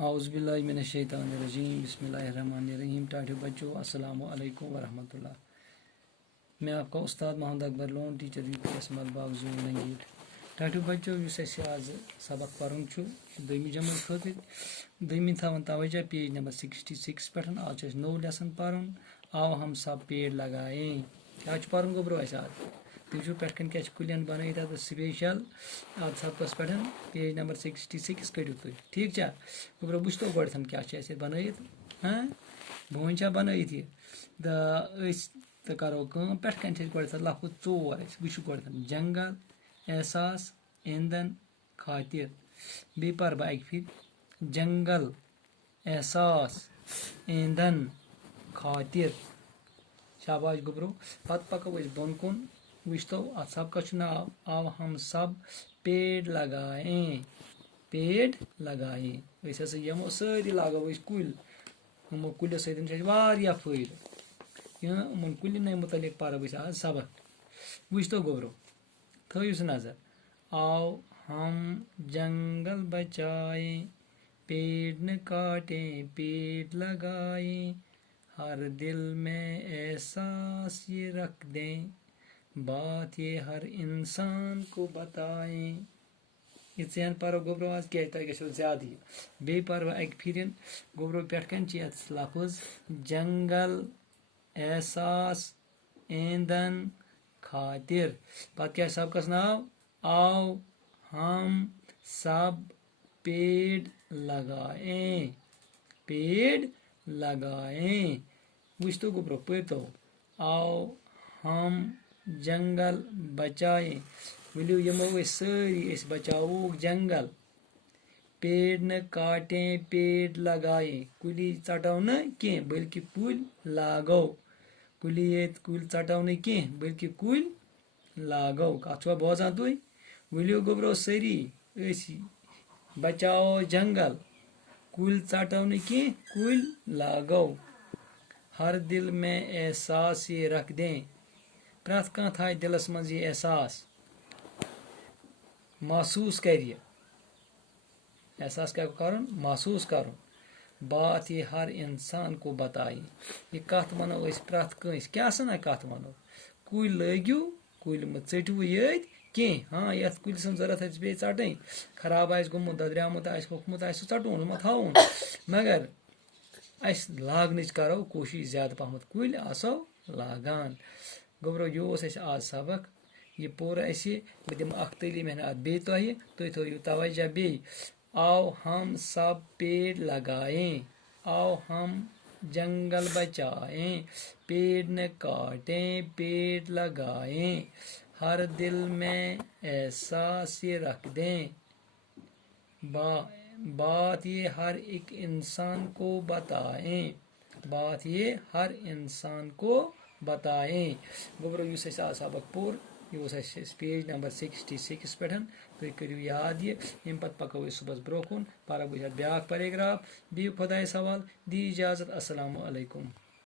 औज़ुबिल्लाहि मिनश्शैतानिर्रजीम बिस्मिल्लाहिर्रहमानिर्रहीम। टाठे बच्चों अस्सलामु अलैकुम वरहमतुल्लाह। मैं आपका उस्ताद मोहम्मद अकबर लोन टीचर यूपीएस मलबाग जून लंगीट। टाठे बच्चों आज सबक पढ़न दमी जमा खतर दमी थवन तवज्जो पेज नंबर 66 पे आज नो लेसन पढ़न आओ हम सब पेड़ लगाएं। क्या पढ़न गोब्रो आज तुझ पे क्या कुलियन बन स्पेशल आज सबकस पे पेज नंबर 66 कड़ो तुम ठीक चा गोब्रो वो तो गन क्या बन हाँ बोन बन तो करो पे लफुज 4 वो जंगल एहसास ईंधन खातिर बे पर बह अक फिर जंगल एहसास ईंधन खातिर शाबाश गोब्रो पत पको बोन कुन वो अत सबका नाव आओ हम सब पेड़ लगाएं यमो सारी लागो कुल यमो कुल सत्या फायद यमन कुलन मुतलिक पर आज सबक वो गोब्रो थोस नजर आओ हम जंगल बचाएं पेड़ न काटें पेड़ लगाएं हर दिल में एहसास ये रख दें बात ये हर इंसान को बताएं। ये पर गोब्रो आज क्या ज्यादा बे पर अक फिर गोब्रो पे लफज जंगल एहसास ईंधन खातिर पत क्या सबकस नाव आओ हम सब पेड़ लगाएं वो गोब्रो पे तो आओ हम जंगल बचाएं वलियो यमो सारी बचाओ जंगल पेड़ न काटें पेड़ लगाएं कुली चटो न कह बल्कि कुल लागो कुली कुल चटो न कह बल्कि कुल लागो कत बोजान तुम वलियो गोब्रो सारी बचाओ जंगल कुल चटो न कह कुल लागो हर दिल में एहसास ये रख दें प्रत कह थाय दिलस मज ये एहसास महसूस कर एहसास क्या कर महसूस कर बात ये हर इंसान को बताए ये कत वनो प्रत कंस क्या सना कत वनो कुल लगियो कुल मत चटू ये कह हाँ ये कुल जरूरत बे चटन खराब गुमुत दद्रियामुत होकमुत चटून मत हाउन मगर अस लागन करो कोशिश ज्यादा पहमत कुल आसो लागान गोब्रो ये आज सबक ये पूरा बह दिम तलीम बे तुम थो तवज्जो बे आओ हम सब पेड़ लगाएं आओ हम जंगल बचाएं पेड़ न काटें पेड़ लगाएं हर दिल में एहसास ये रख दें बात ये हर एक इंसान को बताएं गोब्रो सबक पूर ये पेज नंबर 66 पे तुम करो याद ये पत पको सुबह ब्रो कुन पर ब्या पैराग्राफ दी खुदा सवाल दी इजाजत अस्सलामु अलैकुम।